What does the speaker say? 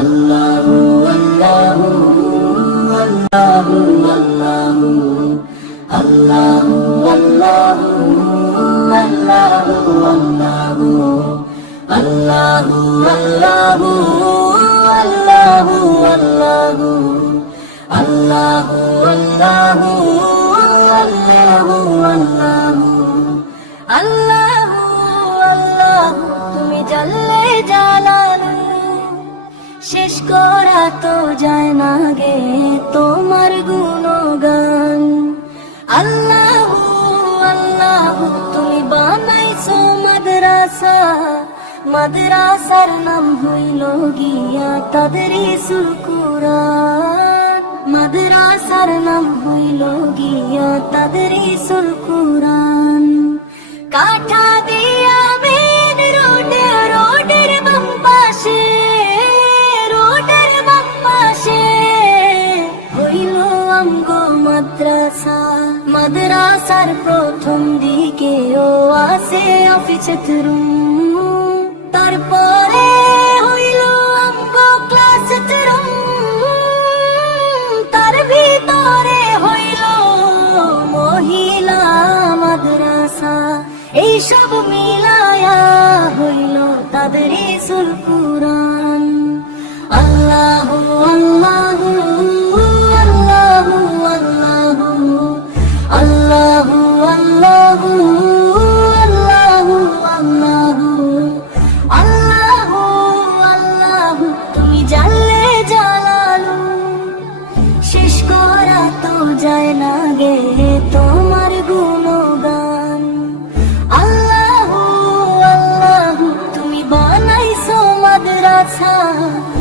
আল্লাহু আল্লাহু আল্লাহু আল্লাহু আল্লাহু আল্লাহু আল্লাহু আল্লাহু আল্লাহু আল্লাহু আল্লাহু আল্লাহু আল্লাহু আল্লাহু তুমি জানলে জানালে শেষ করা তো যায় না গে তোমার গুণগান। আল্লাহু আল্লাহু তুমি বানাইছো মাদ্রাসা, মাদ্রাসার নাম হইল গিয়া তাদরিসুল কুরআন, মাদ্রাসার নাম হইল গিয়া তাদরিসুল কুরআন। কাঠা দিয়া মেন রোডে, রোডের বাম পাশে, রোডের বাম পাশে হইল আমগো মাদ্রাসা। মাদ্রাসার প্রথম দিকে ও আছে অফিসের রুম, তারপরে হইল আমগো ক্লাসের রুম, তার ভিতরে হইল মহিলা মাদ্রাসা। এইসব মিলায়া হইল তাদরিসুল কুরআন। আল্লাহু আল্লাহু আল্লাহু আল্লাহু আল্লাহু আল্লাহু আল্লাহু আল্লাহু তুমি জানলে জালালু শেষ করা তো যায় না গে তোমার গুণগান। আল্লাহু আল্লাহু তুমি বানাইছো মাদ্রাসা,